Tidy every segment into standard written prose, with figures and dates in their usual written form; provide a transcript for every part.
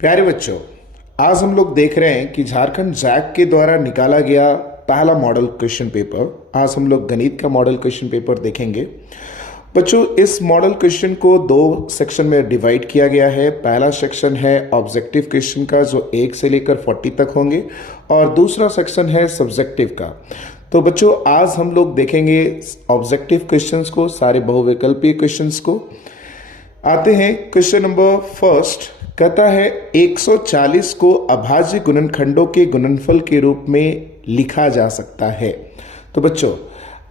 प्यारे बच्चों, आज हम लोग देख रहे हैं कि झारखंड जैक के द्वारा निकाला गया पहला मॉडल क्वेश्चन पेपर। आज हम लोग गणित का मॉडल क्वेश्चन पेपर देखेंगे। बच्चों, इस मॉडल क्वेश्चन को दो सेक्शन में डिवाइड किया गया है। पहला सेक्शन है ऑब्जेक्टिव क्वेश्चन का, जो 1 से लेकर 40 तक होंगे, और दूसरा सेक्शन है सब्जेक्टिव का। तो बच्चों, आज हम लोग देखेंगे ऑब्जेक्टिव क्वेश्चंस को, सारे बहुविकल्पीय क्वेश्चंस को। आते हैं क्वेश्चन नंबर फर्स्ट। कहता है 140 को अभाज्य गुणनखंडों के गुणनफल के रूप में लिखा जा सकता है। तो बच्चों,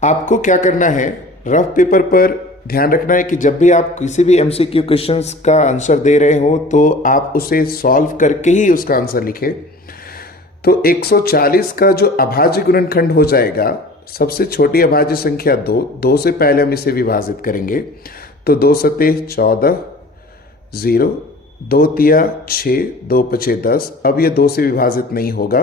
आपको क्या करना है, रफ पेपर पर ध्यान रखना है कि जब भी आप किसी भी एमसीक्यू क्वेश्चंस का आंसर दे रहे हो तो आप उसे सॉल्व करके ही उसका आंसर लिखें। तो 140 का जो अभाज्य गुणनखंड हो जाएगा, सबसे छोटी अभाज्य संख्या 2 से पहले हम इसे विभाजित करेंगे। तो 2 सते 14, 0, 2 तिया 6, 2 पचे 10। अब ये 2 से विभाजित नहीं होगा,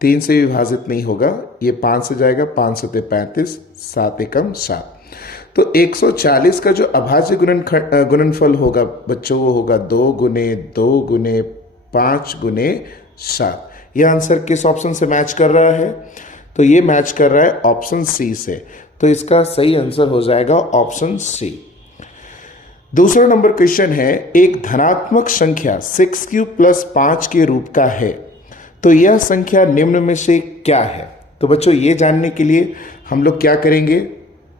3 से विभाजित नहीं होगा, ये 5 से जाएगा, 5 सते 35, 7 एकम 7। तो 140 का जो अभाज्य गुणनफल होगा बच्चों, वो होगा 2 गुने 2 गुने 5 गुने 7। यह आंसर किस ऑप्शन से मैच कर रहा है? तो ये मैच कर रहा है ऑप्शन सी से। तो इसका सही आंसर हो जाएगा ऑप्शन सी। दूसरा नंबर क्वेश्चन है, एक धनात्मक संख्या 6³ + 5 के रूप का है, तो यह संख्या निम्न में से क्या है? तो बच्चों, ये जानने के लिए हम लोग क्या करेंगे,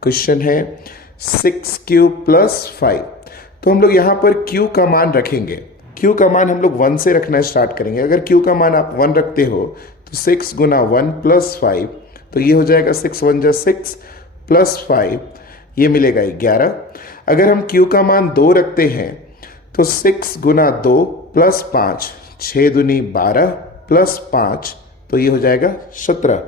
क्वेश्चन है 6³ + 5। तो हम लोग यहां पर q का मान रखेंगे। q का मान हम लोग 1 से रखना स्टार्ट करेंगे। अगर q का मान आप 1 रखते हो तो 6 गुना 1 + 5, तो ये हो जाएगा 6 × 1 = 6 + 5, ये मिलेगा 11। अगर हम q का मान 2 रखते हैं तो 6 गुना 2 + 5, 6 दूनी 12 + 5, तो ये हो जाएगा 17।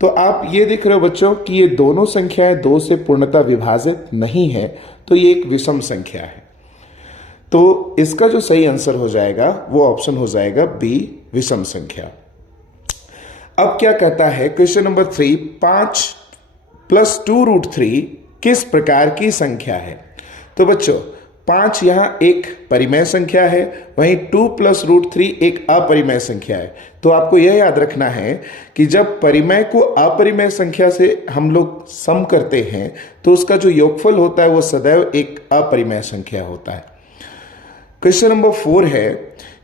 तो आप ये देख रहे हो बच्चों कि ये दोनों संख्याएं 2 से पूर्णतः विभाजित नहीं है, तो ये एक विषम संख्या है। तो इसका जो सही आंसर हो जाएगा वो ऑप्शन हो जाएगा बी, विषम संख्या। अब क्या कहता है क्वेश्चन नंबर 3, 5 + 2√3 किस प्रकार की संख्या है? तो बच्चों, 5 यहां एक परिमेय संख्या है, वहीं 2 + √3 एक अपरिमेय संख्या है। तो आपको यह याद रखना है कि जब परिमेय को अपरिमेय संख्या से हम लोग सम करते हैं तो उसका जो योगफल होता है वो सदैव एक अपरिमेय संख्या होता है। क्वेश्चन नंबर 4 है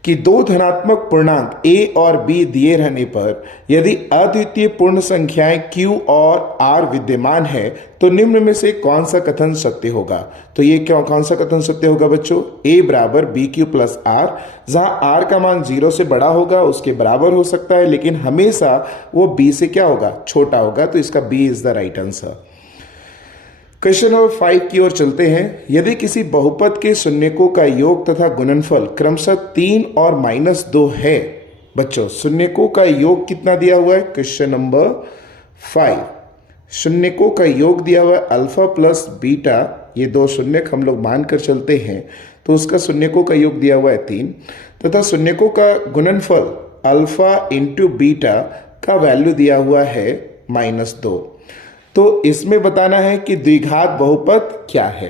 कि दो धनात्मक पूर्णांक a और b दिए रहने पर यदि अद्वितीय पूर्ण संख्याएं q और r विद्यमान है तो निम्न में से कौन सा कथन सत्य होगा? तो ये कौन सा कथन सत्य होगा बच्चों? a = bq + r, जहां r का मान 0 से बड़ा होगा उसके बराबर हो सकता है, लेकिन हमेशा वो b से क्या होगा, छोटा होगा। तो इसका b is the right answer. Question number 5 की ओर चलते हैं। यदि किसी बहुपद के शून्यकों का योग तथा गुणनफल क्रमशः 3 और -2 है, बच्चों शून्यकों का योग कितना दिया हुआ है? क्वेश्चन नंबर 5, शून्यकों का योग दिया हुआ है अल्फा प्लस बीटा, ये दो शून्यक हम लोग मानकर चलते हैं, तो उसका शून्यकों का योग दिया हुआ है 3, तथा शून्यकों का गुणनफल अल्फा × बीटा का वैल्यू दिया हुआ है -2। तो इसमें बताना है कि द्विघात बहुपद क्या है।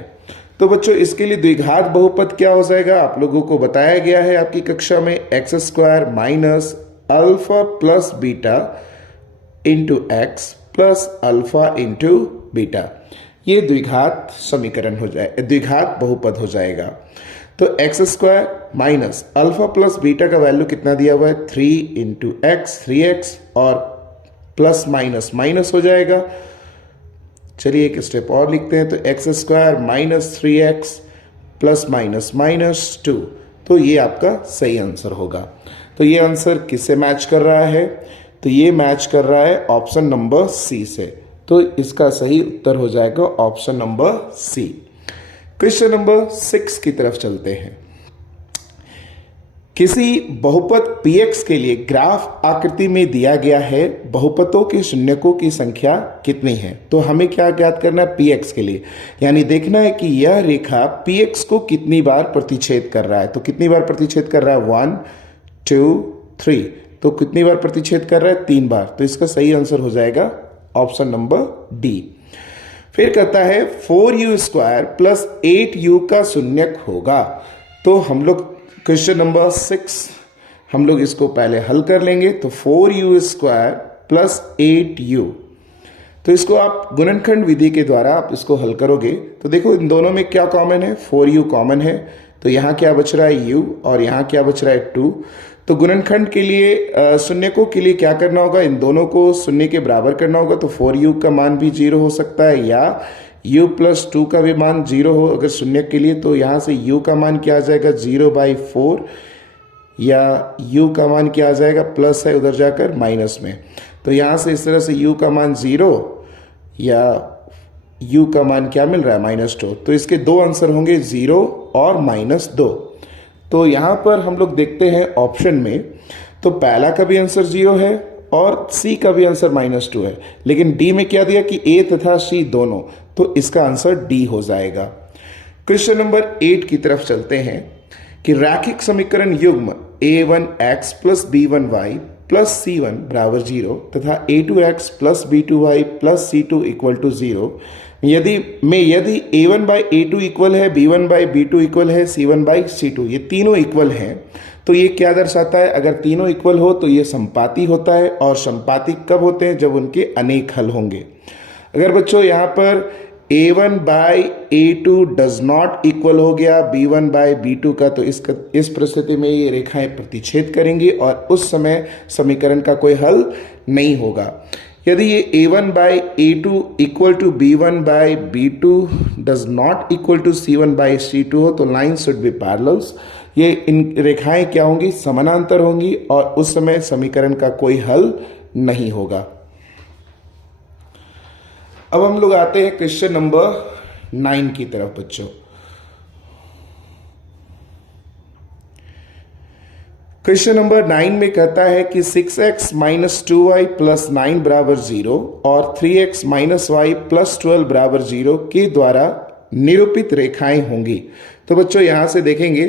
तो बच्चों, इसके लिए द्विघात बहुपद क्या हो जाएगा, आप लोगों को बताया गया है आपकी कक्षा में, x² - alpha plus beta × x plus alpha × beta. ये द्विघात समीकरण हो जाए, द्विघात बहुपद हो जाएगा। तो x² - अल्फा प्लस बीटा का वैल्यू कितना दिया हुआ है? 3 × x, 3x, और प्लस माइनस माइनस हो जाएगा। चलिए एक स्टेप और लिखते हैं। तो x² - 3x ± -2, तो ये आपका सही आंसर होगा। तो ये आंसर किससे मैच कर रहा है? तो ये मैच कर रहा है ऑप्शन नंबर सी से। तो इसका सही उत्तर हो जाएगा option number C. Question number 6 की तरफ चलते हैं। किसी बहुपद px के लिए ग्राफ आकृति में दिया गया है, बहुपदों के शून्यकों की संख्या कितनी है? तो हमें क्या ज्ञात करना है px के लिए, यानी देखना है कि यह रेखा px को कितनी बार प्रतिच्छेद कर रहा है। तो कितनी बार प्रतिच्छेद कर रहा है? 1 2 3। तो कितनी बार प्रतिच्छेद कर रहा है? 3 बार। तो इसका सही आंसर हो जाएगा ऑप्शन नंबर डी। फिर कहता है 4u² + 8u का शून्यक होगा। तो हम लोग क्वेश्चन नंबर 6 हम लोग इसको पहले हल कर लेंगे। तो 4u स्क्वायर प्लस 8u, तो इसको आप गुणनखंड विधि के द्वारा आप इसको हल करोगे तो देखो इन दोनों में क्या कॉमन है, 4u कॉमन है, तो यहाँ क्या बच रहा है u और यहाँ क्या बच रहा है 2। तो गुणनखंड के लिए शून्यकों के लिए क्या करना होगा, इन दोनों को शून्य के बराबर करना होगा। तो 4u का मान भी 0 हो सकता है या u प्लस 2 का भी मान 0 हो अगर शून्य के लिए, तो यहाँ से u का मान क्या आ जाएगा 0/4 या u का मान क्या आ जाएगा प्लस है उधर जाकर माइनस में। तो यहाँ से इस तरह से u का मान 0 या u का मान क्या मिल रहा है -2। तो इसके दो आंसर होंगे 0 और -2। तो यहाँ पर हम लोग देखते हैं ऑप्शन में, तो पहला का भी आंसर 0 है और सी का भी आंसर -2 है, लेकिन डी में क्या दिया कि ए तथा सी दोनों, तो इसका आंसर डी हो जाएगा। क्वेश्चन नंबर 8 की तरफ चलते हैं कि रैखिक समीकरण युग्म a1x plus b1y plus c1 बराबर 0 तथा a2x plus b2y plus c2 equal to 0 यदि a1 बाई a2 इक्वल है, b1 बाई b2 इक्वल है, c1 बाई c2, ये तीनों इक्वल हैं, तो ये क्या दर्शाता है, अगर तीनों इक्वल हो तो ये संपाती होता है। और संपाती कब होते हैं, जब उनके अनेक हल होंगे। अगर बच्चों यहाँ पर a1 by a2 does not equal हो गया b1 बाई b2 का, तो इस परिस्थिति में ये रेखाएं प्रतिच्छेद करेंगी और उस समय समीकरण का कोई हल नहीं होगा। यदि ये a1 by a2 equal to b1 by b2 does not equal to c1 by c2 हो, तो लाइन शुड बी पैरेलल्स, ये इन रेखाएं क्या होंगी, समानांतर होंगी और उस समय समीकरण का कोई हल नहीं होगा। अब हम लोग आते हैं क्वेश्चन नंबर 9 की तरफ बच्चों। क्वेश्चन नंबर 9 में कहता है कि 6x माइनस 2y प्लस 9 बराबर 0 और 3x माइनस वाई प्लस 12 बराबर 0 के द्वारा निरूपित रेखाएं होंगी। तो बच्चों यहां से देखेंगे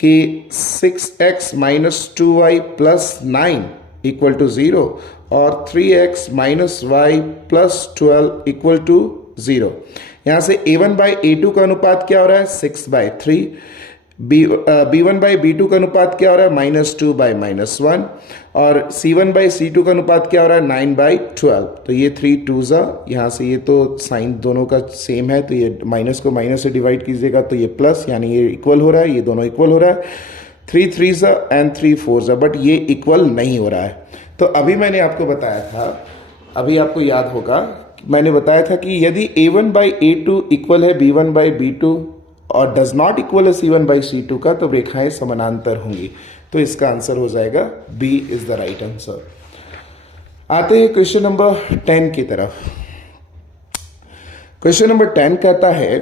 कि 6x minus 2y plus 9 equal to 0 और 3x minus y plus 12 equal to 0। यहां से a1 बाई a2 का अनुपात क्या हो रहा है 6/3, b1 बाई b2 का अनुपात क्या हो रहा है -2 बाई -1 और c1 बाई c2 का अनुपात क्या हो रहा है 9/12। तो ये 3 2 यहाँ से ये तो साइन दोनों का सेम है, तो ये माइनस को माइनस से डिवाइड कीजिएगा तो ये प्लस, यानी ये इक्वल हो रहा है, ये दोनों इक्वल हो रहा है। 3 3 एंड 3 4 बट ये इक्वल नहीं हो रहा है। तो अभी मैंने आपको बताया था, अभी आपको याद होगा मैंने बताया था कि यदि a1 बाई a2 इक्वल है b1 बाई b2 और डज नॉट इक्वल है c1 बाई c2 का, तो रेखाएं समानांतर होंगी। तो इसका आंसर हो जाएगा B is the right answer. आते हैं क्वेश्चन नंबर 10 की तरफ। क्वेश्चन नंबर 10 कहता है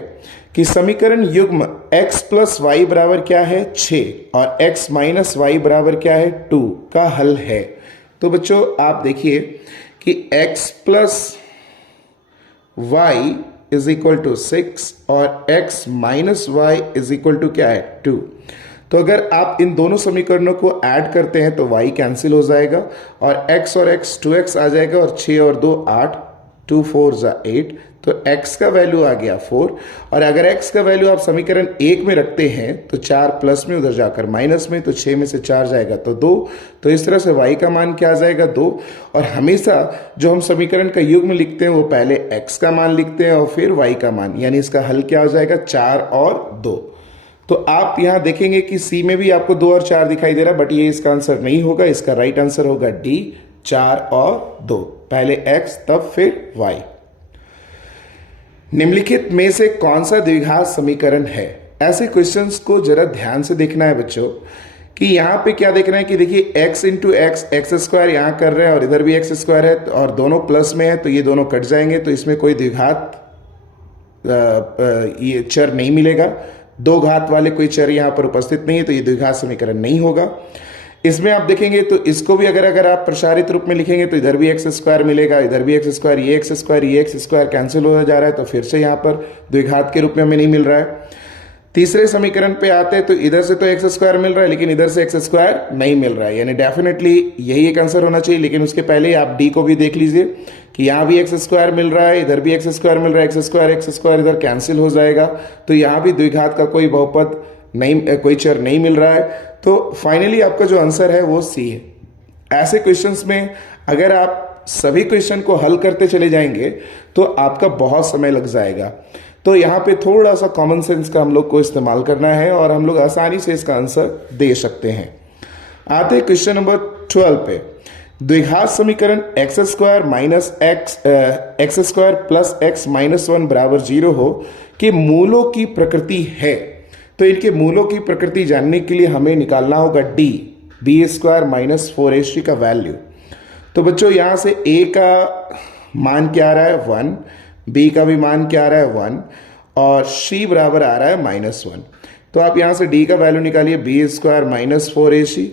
कि समीकरण युग्म x प्लस वाई बराबर क्या है 6 और x माइनस वाई बराबर क्या है 2 का हल है। तो बच्चों आप देखिए कि x plus y is equal to 6 और x minus y is equal to क्या है 2। तो अगर आप इन दोनों समीकरणों को ऐड करते हैं तो y कैंसिल हो जाएगा और x 2x आ जाएगा और 6 और 2 8, 2 4 8, तो x का वैल्यू आ गया 4। और अगर x का वैल्यू आप समीकरण 1 में रखते हैं तो 4 प्लस में उधर जाकर माइनस में, तो 6 में से 4 जाएगा तो 2। तो इस तरह से y का मान क्या आ जाएगा 2। और हमेशा जो हम समीकरण का युग्म लिखते हैं वो पहले x का मान लिखते हैं और फिर y का मान, यानी इसका हल क्या हो जाएगा 4 और 2। तो आप यहां देखेंगे कि सी में भी आपको 2 और 4 दिखाई दे रहा है, बट ये इसका आंसर नहीं होगा। इसका राइट आंसर होगा डी 4 और 2, पहले x तब फिर y। निम्नलिखित में से कौन सा द्विघात समीकरण है? ऐसे क्वेश्चंस को जरा ध्यान से देखना है बच्चों कि यहाँ पे क्या देखना है कि देखिए x इंटू एक्स स्क्वायर यहाँ कर रहे हैं और इधर भी एक्स स्क्वायर है और दोनों प्लस में है, तो ये दोनों कट जाएंगे, तो इसमें कोई द्विघात ये चर नहीं मिलेगा। दो घात वाले कोई चर यहाँ पर उपस्थित नहीं है, तो ये द्विघात समीकरण नहीं होगा। इसमें आप देखेंगे तो इसको भी अगर आप प्रसारित रूप में लिखेंगे तो इधर भी एक्स स्क्वायर मिलेगा, इधर भी एक्स स्क्वायर, ये एक्स स्क्वायर कैंसिल हो जा रहा है, तो फिर से यहाँ पर द्विघात के रूप में हमें नहीं मिल रहा है। तीसरे समीकरण पे आते हैं तो इधर से तो एक्स स्क्वायर मिल रहा है लेकिन इधर से एक्स स्क्वायर नहीं मिल रहा है, यानी डेफिनेटली यही एक आंसर होना चाहिए। लेकिन उसके पहले आप डी को भी देख लीजिए कि यहाँ भी एक्स स्क्वायर मिल रहा है, इधर भी एक्स स्क्वायर मिल रहा है, एक्स स्क्वायर इधर कैंसिल हो जाएगा, तो यहाँ भी द्विघात का कोई बहुपद नहीं, कोई चर नहीं मिल रहा है। तो फाइनली आपका जो आंसर है वो सी है। ऐसे क्वेश्चंस में अगर आप सभी क्वेश्चन को हल करते चले जाएंगे तो आपका बहुत समय लग जाएगा। तो यहाँ पे थोड़ा सा कॉमन सेंस का हम लोग को इस्तेमाल करना है और हम लोग आसानी से इसका आंसर दे सकते हैं। आते हैं क्वेश्चन नंबर 12 पे। द्विघात समीकरण x square minus x square plus x minus 1 बराबर 0 हो कि मूलों की प्रकृति है। तो इनके मूलों की प्रकृति जानने के लिए हमें निकालना होगा D B square minus 4ac का वैल्यू। तो बच्चों यहां से a का मान क्या आ रहा है 1, b का भी मान क्या आ रहा है 1 और c बराबर आ रहा है -1। तो आप यहां से d का वैल्यू निकालिए बी स्क्वायर माइनस 4ac।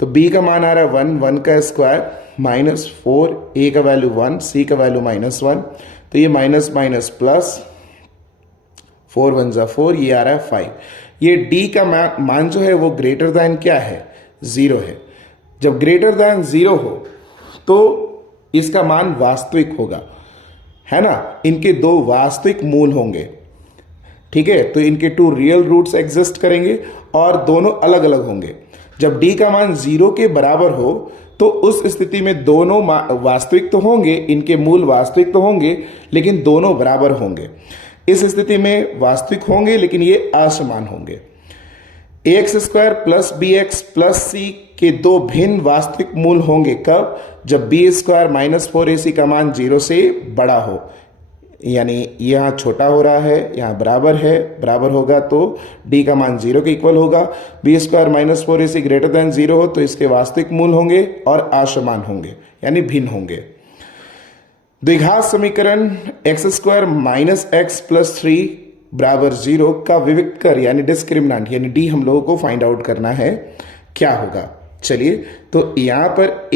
तो b का मान आ रहा है 1, 1 का स्क्वायर -4, a का वैल्यू 1, c का वैल्यू -1। तो ये माइनस माइनस प्लस 4 1 जा 4, ये आ रहा है 5। ये d का मान जो है वो ग्रेटर दैन क्या है 0 है। जब ग्रेटर दैन 0 हो तो इसका मान वास्तविक होगा, है ना। इनके दो वास्तविक मूल होंगे, ठीक है। तो इनके 2 रियल रूट्स एग्जिस्ट करेंगे और दोनों अलग अलग होंगे। जब d का मान 0 के बराबर हो तो उस स्थिति में दोनों वास्तविक तो होंगे, इनके मूल वास्तविक तो होंगे लेकिन दोनों बराबर होंगे। इस स्थिति में वास्तविक होंगे लेकिन ये असमान होंगे। ax square plus b x plus c के दो भिन्न वास्तविक मूल होंगे कब? जब बी स्क्वायर माइनस 4ac का मान 0 से बड़ा हो, यानी यहां छोटा हो रहा है, यहां बराबर है, बराबर होगा तो d का मान 0 के इक्वल होगा। B square minus 4ac greater than 0 हो तो इसके वास्तविक मूल होंगे और असमान होंगे, यानी भिन्न होंगे। द्विघात समीकरण x square minus x plus 3 बराबर 0 का विविक्त कर यानी डिस्क्रिमिनेंट यानी डी हम लोगों को फाइंड आउट करना है, क्या होगा। चलिए, तो यहां पर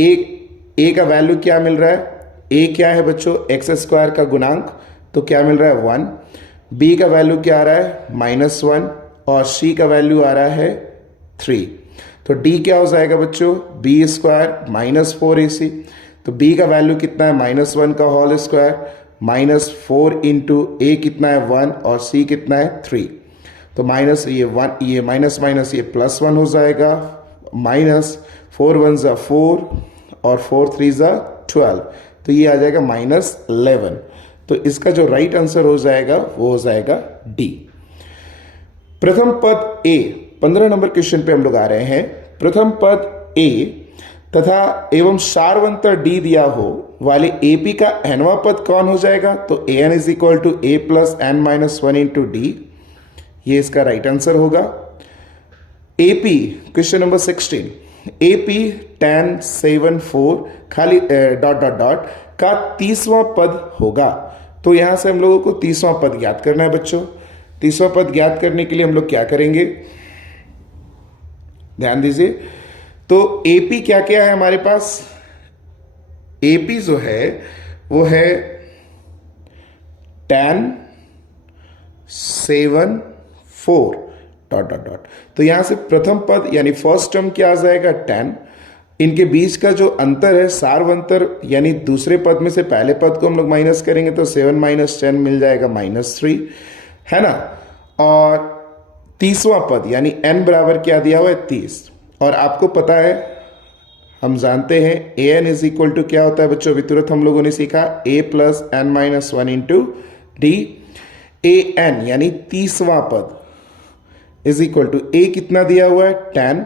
ए का वैल्यू क्या मिल रहा है? ए क्या है बच्चों? एक्स स्क्वायर का गुणांक, तो क्या मिल रहा है 1। बी का वैल्यू क्या आ रहा है -1 और सी का वैल्यू आ रहा है 3। तो डी क्या हो जाएगा बच्चों? B square minus 4ac। तो बी का वैल्यू कितना है? -1 का होल स्क्वायर, -4 इंटू ए कितना है 1 और सी कितना है 3। तो माइनस ये 1, ये माइनस माइनस ये +1 हो जाएगा, -4 1 जा 4 और 4 3 जा 12। तो ये आ जाएगा -11। तो इसका जो राइट आंसर हो जाएगा वो हो जाएगा डी। प्रथम पद ए, 15 नंबर क्वेश्चन पे हम लोग आ रहे हैं। प्रथम पद ए तथा एवं सारवंतर डी दिया हो वाले एपी का nवां पद कौन हो जाएगा? तो an is equal to a plus n minus 1 into D, ये इसका राइट आंसर होगा। AP question number 16, AP tan 7 4 खाली डॉट डॉट डॉट का 30वां पद होगा। तो यहां से हम लोगों को 30वां पद ज्ञात करना है बच्चों। 30वां पद ज्ञात करने के लिए हम लोग क्या करेंगे, ध्यान दीजिए। तो एपी क्या क्या है हमारे पास? एपी जो है वो है tan 7 4 डॉट डॉट डॉट। तो यहां से प्रथम पद यानी फर्स्ट टर्म क्या आ जाएगा? tan। इनके बीच का जो अंतर है सारवंतर यानी दूसरे पद में से पहले पद को हम लोग माइनस करेंगे तो 7 माइनस 10 मिल जाएगा -3, है ना। और 30वां पद यानी n बराबर क्या दिया हुआ है 30। और आपको पता है, हम जानते हैं an इज इक्वल टू क्या होता है बच्चों? अभी तुरंत हम लोगों ने सीखा a plus n minus 1 into D. an यानी 30वां पद इज इक्वल टू a कितना दिया हुआ है 10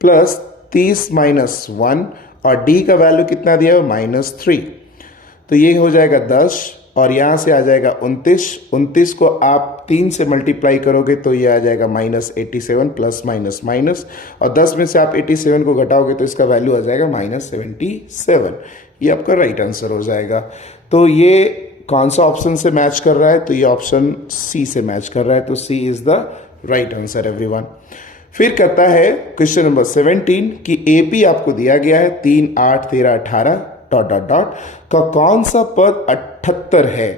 प्लस 30 माइनस 1 और d का वैल्यू कितना दिया हुआ है -3। तो ये हो जाएगा 10 और यहां से आ जाएगा 29। 29 को आप 3 से मल्टीप्लाई करोगे तो ये आ जाएगा -87 प्लस माइनस माइनस, और 10 में से आप 87 को घटाओगे तो इसका वैल्यू आ जाएगा -77। ये आपका राइट आंसर हो जाएगा। तो ये कौन सा ऑप्शन से मैच कर रहा है? तो ये ऑप्शन सी से मैच कर रहा है। तो C is the right answer everyone. फिर कहता है क्वेश्चन नंबर 17 कि एपी आपको दिया गया है 3 8 13 18 डॉट डॉट डॉट का कौन सा पद 78 है?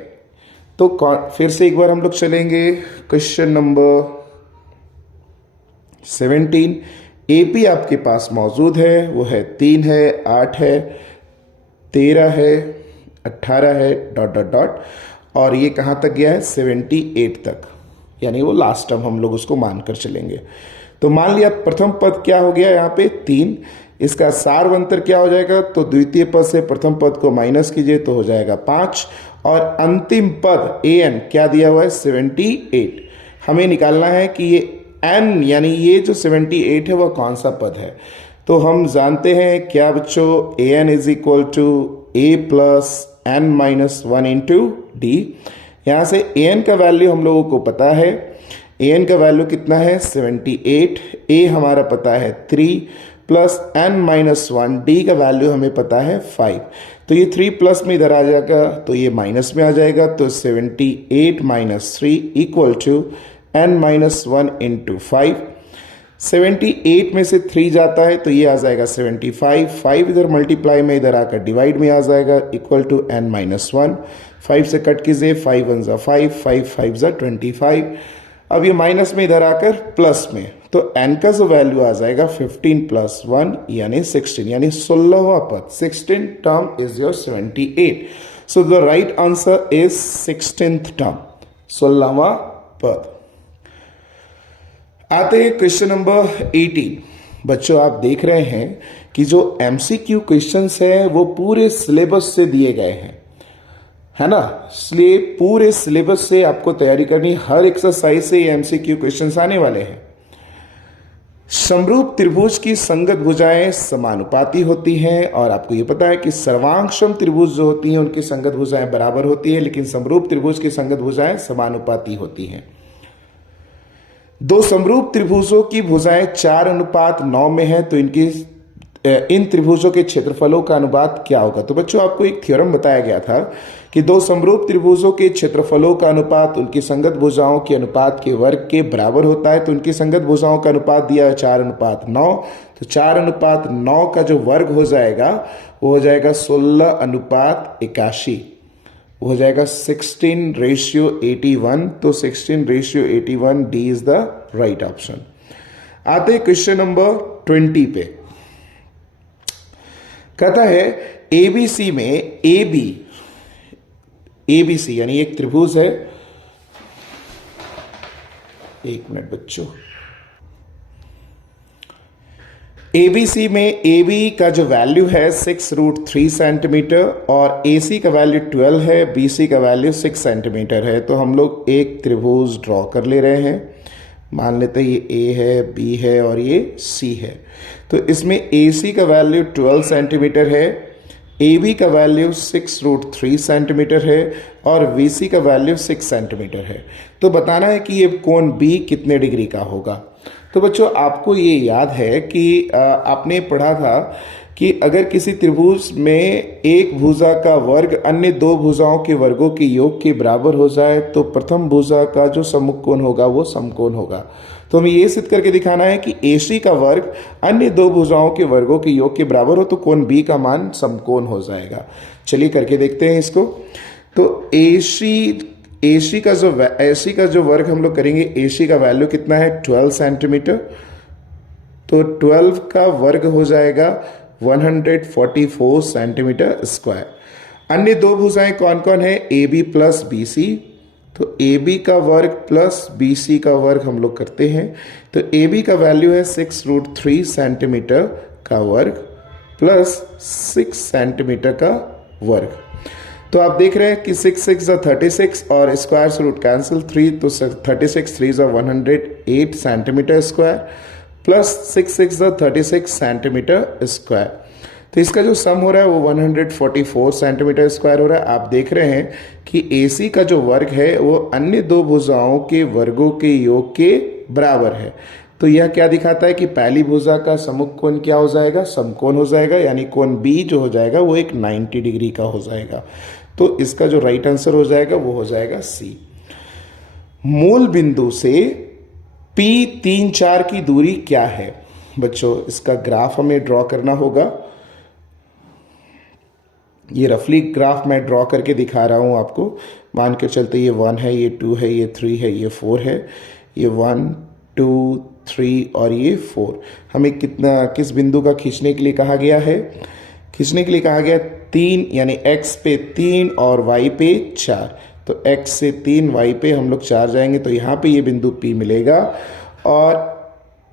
तो फिर से एक बार हम लोग चलेंगे क्वेश्चन नंबर 17। एपी आपके पास मौजूद है, वो है 3 है, 8 है, 13 है, 18 है डॉट डॉट डॉट, और ये कहां तक गया है 78 तक, यानी वो लास्ट टर्म हम लोग उसको मानकर चलेंगे। तो मान लिया प्रथम पद क्या हो गया यहाँ पे 3, इसका सार्वंतर क्या हो जाएगा, तो द्वितीय पद से प्रथम पद को माइनस कीजिए तो हो जाएगा 5, और अंतिम पद an क्या दिया हुआ है 78। हमें निकालना है कि ये n यानी ये जो 78 है वह कौन सा पद है। तो हम जानते हैं क्या बच्चों, an is equal to a plus n minus 1 into D. यहाँ से an का वैल्यू हम लोगों को पता है, an का वैल्यू कितना है 78, a हमारा पता है 3 प्लस n माइनस 1, d का वैल्यू हमें पता है 5। तो ये 3 प्लस में इधर आ जाएगा तो ये माइनस में आ जाएगा, तो 78 minus 3 equal to n minus 1 into 5। 78 में से 3 जाता है तो ये आ जाएगा 75, 5 इधर मल्टीप्लाई में इधर आकर डिवाइड में आ जाएगा इक्वल टू n माइनस 1। 5 से कट कीजिए, 5 1 जा 5, 5 5 जा 25। अब ये माइनस में इधर आकर प्लस में, तो n का जो वैल्यू आ जाएगा 15 प्लस 1 यानी 16, यानी 16वां पद। 16 term is your 78। So the right answer is 16th term, 16वां पद। आते हैं क्वेश्चन नंबर 18। बच्चों आप देख रहे हैं कि जो एमसीक्यू क्वेश्चंस है वो पूरे सिलेबस से दिए गए हैं, है ना। इसलिए पूरे सिलेबस से आपको तैयारी करनी, हर एक्सरसाइज से ये एमसीक्यू क्वेश्चंस आने वाले हैं। समरूप त्रिभुज की संगत भुजाएं समानुपाती होती हैं, और आपको ये पता है कि सर्वांगसम त्रिभुज जो होती हैं उनकी संगत भुजाएं बराबर होती है, लेकिन समरूप त्रिभुज की संगत भुजाएं समानुपाती होती हैं। दो समरूप त्रिभुजों की भुजाएं 4:9 में है, तो इन त्रिभुजों के क्षेत्रफलों का अनुपात क्या होगा। तो बच्चों आपको एक थ्योरम बताया गया था कि दो समरूप त्रिभुजों के क्षेत्रफलों का अनुपात उनकी संगत भुजाओं के अनुपात के वर्ग के बराबर होता है। तो उनकी संगत भुजाओं का अनुपात दिया है 4:9, तो 4:9 का जो वर्ग हो जाएगा वो हो जाएगा 16:81, वो हो जाएगा 16:81। तो 16:81 D is the right option. आते क्वेश्चन नंबर 20 पे। कहता है एबीसी में एबीसी यानी एक त्रिभुज है। एक मिनट बच्चों, एबीसी में AB का जो वैल्यू है 6√3 सेंटीमीटर और AC का वैल्यू 12 है, BC का वैल्यू 6 सेंटीमीटर है। तो हम लोग एक त्रिभुज ड्रॉ कर ले रहे हैं। मान लेते हैं ये A है, B है और ये C है। तो इसमें AC का वैल्यू 12 सेंटीमीटर है, AB का वैल्यू 6√3 सेंटीमीटर है और BC का वैल्यू 6 सेंटीमीटर है। तो बताना है कि ये कोण B कितने डिग्री का होगा। तो बच्चों आपको ये याद है कि आपने पढ़ा था कि अगर किसी त्रिभुज में एक भुजा का वर्ग अन्य दो भुजाओं के वर्गों के योग के बराबर हो जाए तो प्रथम भुजा का जो सम्मुख कोण होगा वो समकोण होगा। तो हमें ये सिद्ध करके दिखाना है कि AC का वर्ग अन्य दो भुजाओं के वर्गों के योग के बराबर हो तो कोण B का मान समकोण हो जाएगा। चलिए करके देखते हैं इसको। तो AC का जो वर्ग हम लोग करेंगे, AC का वैल्यू कितना है 12 सेंटीमीटर, तो 12 का वर्ग हो जाएगा 144 सेंटीमीटर स्क्वायर। अन्य दो भुजाएं कौन कौन है, AB प्लस BC, तो AB का वर्ग प्लस BC का वर्ग हम लोग करते हैं। तो AB का वैल्यू है 6√3 सेंटीमीटर का वर्ग प्लस 6 सेंटीमीटर का वर्ग। तो आप देख रहे हैं कि 6 6 36 और स्क्वायर से रूट कैंसिल 3, तो 36 3 108 centimetre square plus 6 6 36 centimetre square. तो इसका जो सम हो रहा है वो 144 सेंटीमीटर स्क्वायर हो रहा है। आप देख रहे हैं कि AC का जो वर्ग है वो अन्य दो भुजाओं के वर्गों के योग के बराबर है। तो यह क्या दिखाता है कि पहली भुजा का सम्मुख कोण क्या हो जाएगा, समकोण हो जाएगा, यानी कोण B जो हो जाएगा वो एक 90 डिग्री का हो जाएगा। तो इसका जो राइट आंसर हो जाएगा वो हो जाएगा C। मूल बिंदु से P34 की दूरी क्या है। बच्चों इसका ग्राफ हमें ड्रॉ करना होगा। ये रफली ग्राफ मैं ड्रॉ करके दिखा रहा हूं आपको। मान के चलते ये 1 है, ये 2 है, ये 3 है, ये 4 है, ये 1 2 3 और ये 4। हमें किस बिंदु का खींचने के लिए कहा गया है, खींचने के लिए कहा गया 3, यानी x पे 3 और y पे 4। तो x से 3 y पे हम लोग 4 जाएंगे तो यहाँ पे ये बिंदु P मिलेगा और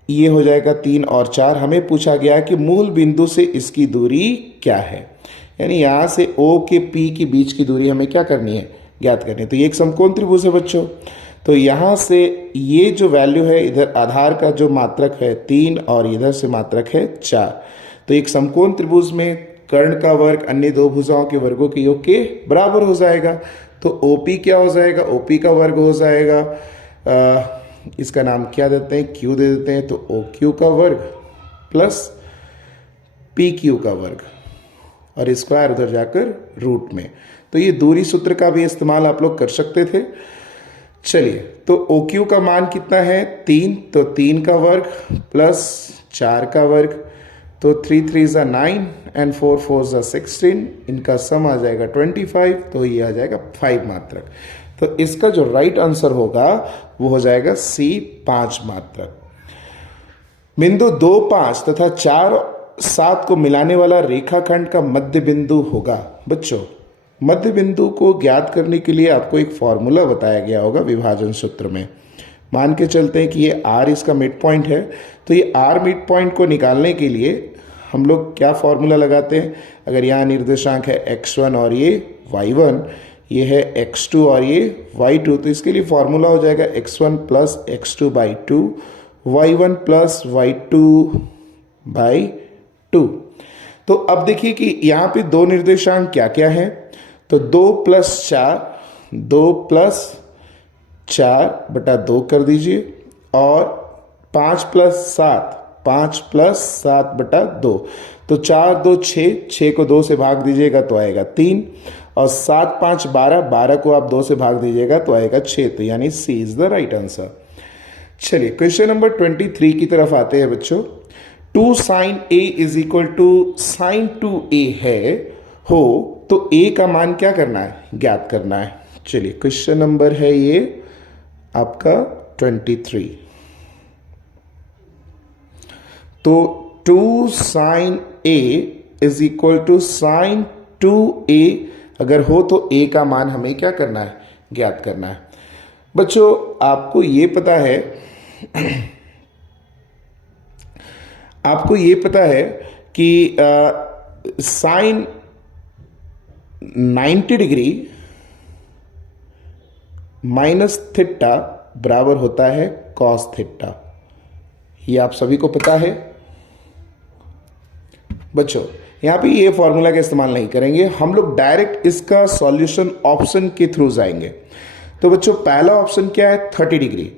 ये हो जाएगा 3 और 4। हमें पूछा गया कि मूल बिंदु से इसकी दूरी क्या है, यानी यहाँ से O के P के बीच की दूरी हमें क्या करनी है, ज्ञात करनी है। तो ये एक समकोण त्रिभुज है बच्चों। तो यहाँ से ये जो वैल्यू है, इधर आधार का जो मात्रक है 3 और इधर से मात्रक है 4। तो एक समकोण त्रिभुज में कर्ण का वर्ग अन्य दो भुजाओं के वर्गों के योग के बराबर हो जाएगा। तो OP क्या हो जाएगा, OP का वर्ग हो जाएगा, इसका नाम क्या देते हैं, Q दे देते हैं। तो OQ का वर्ग प्लस PQ का वर्ग और स्क्वायर उधर जाकर रूट में। तो ये दूरी सूत्र का भी इस्तेमाल आप लोग कर सकते थे। चलिए, तो OQ का मान कितना है 3, तो 3 का वर्ग प्लस 4 का वर्ग, तो 3 3 ज़ा 9 एंड 4 4 ज़ा 16, इनका सम आ जाएगा 25, तो ये आ जाएगा 5 मात्रक। तो इसका जो राइट आंसर होगा वो हो जाएगा C 5 मात्रक। बिंदु 2 5 तथा 4 7 को मिलाने वाला रेखाखंड का मध्य बिंदु होगा। बच्चों, मध्य बिंदु को ज्ञात करने के लिए आपको एक फॉर्मूला बताया गया होगा विभाजन सूत्र में। मान के चलते हैं कि ये R इसका मिड पॉइंट है, तो ये R मिड पॉइंट को निकालने के लिए हम लोग क्या फॉर्मूला लगाते हैं। अगर यहाँ निर्देशांक है x1 और ये y1, ये है x2 और ये y2, तो इसके लिए फॉर्मूला हो जाएगा x1 plus x2 by 2, y1 plus y2 by 2। तो अब देखिए कि यहाँ पे दो निर्देशांक क्या क्या है। तो 2 प्लस 4, 2 प्लस 4/2 कर दीजिए, और 5 प्लस 7, 5 प्लस 7/2। तो 4 2 6, 6 को 2 से भाग दीजिएगा तो आएगा 3, और 7 5 12, 12 को आप 2 से भाग दीजिएगा तो आएगा 6। तो यानी C is the right answer. चलिए, क्वेश्चन नंबर 23 की तरफ आते हैं बच्चों। 2 sin A is equal to sin 2A है हो, तो A का मान क्या करना है, ज्ञात करना है। चलिए, क्वेश्चन नंबर है ये आपका 23। तो 2 sin A is equal to sin 2A अगर हो तो A का मान हमें क्या करना है, ज्ञात करना है। बच्चों, आपको ये पता है आपको ये पता है कि साइन 90 डिग्री माइनस थीटा बराबर होता है कॉस थीटा। ये आप सभी को पता है। बच्चों, यहां पे ये फॉर्मूला का इस्तेमाल नहीं करेंगे, हम लोग डायरेक्ट इसका सॉल्यूशन ऑप्शन के थ्रू जाएंगे। तो बच्चों, पहला ऑप्शन क्या है, 30 डिग्री।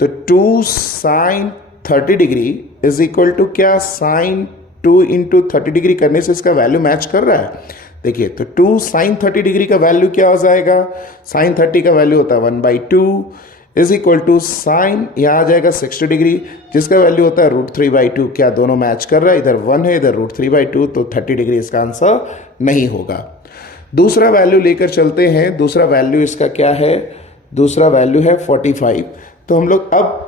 तो 2 sine 30 degree is equal to क्या, साइन 2 इंटू 30 डिग्री करने से इसका वैल्यू मैच कर रहा है। देखिए, तो 2 साइन 30 डिग्री का वैल्यू क्या हो जाएगा, साइन 30 का वैल्यू होता है 1/2 इज इक्वल टू साइन, यहां आ जाएगा 60 डिग्री जिसका वैल्यू होता है √3/2। क्या दोनों मैच कर रहा है, इधर 1 है इधर √3/2, तो 30 डिग्री इसका आंसर नहीं होगा। दूसरा वैल्यू लेकर चलते हैं। दूसरा वैल्यू इसका क्या है, दूसरा वैल्यू है 45। तो हम लोग अब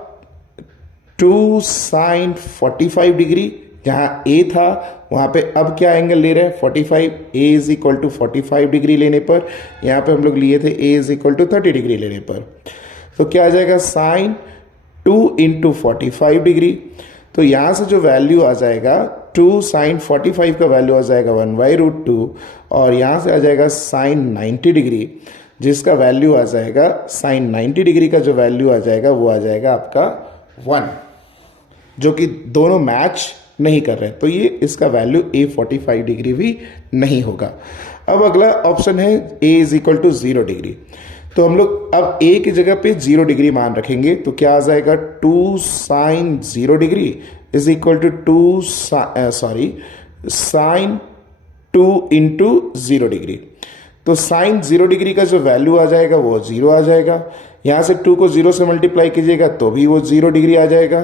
2 साइन 45 डिग्री, जहां A था वहां पे अब क्या एंगल ले रहे हैं, 45। A is equal to 45 degree लेने पर, यहां पे हम लोग लिए थे A is equal to 30 degree लेने पर, तो क्या आ जाएगा साइन 2 इंटू 45 डिग्री। तो यहां से जो वैल्यू आ जाएगा 2 साइन 45 का वैल्यू आ जाएगा 1/√2, और यहां से आ जाएगा साइन 90 डिग्री जिसका वैल्यू आ जाएगा, साइन 90 डिग्री का जो वैल्यू आ जाएगा वो आ जाएगा आपका 1, जो कि दोनों मैच नहीं कर रहे हैं। तो ये इसका वैल्यू A 45 डिग्री भी नहीं होगा। अब अगला ऑप्शन है A is equal to 0 degree. तो हम लोग अब A की जगह पे 0 डिग्री मान रखेंगे, तो क्या आ जाएगा 2 sine 0 degree is equal to sine 2 into 0 degree. तो साइन 0 डिग्री का जो वैल्यू आ जाएगा वो 0 आ जाएगा। यहां से 2 को 0 से मल्टीप्लाई कीजिएगा तो भी वो 0 डिग्री आ जाएगा।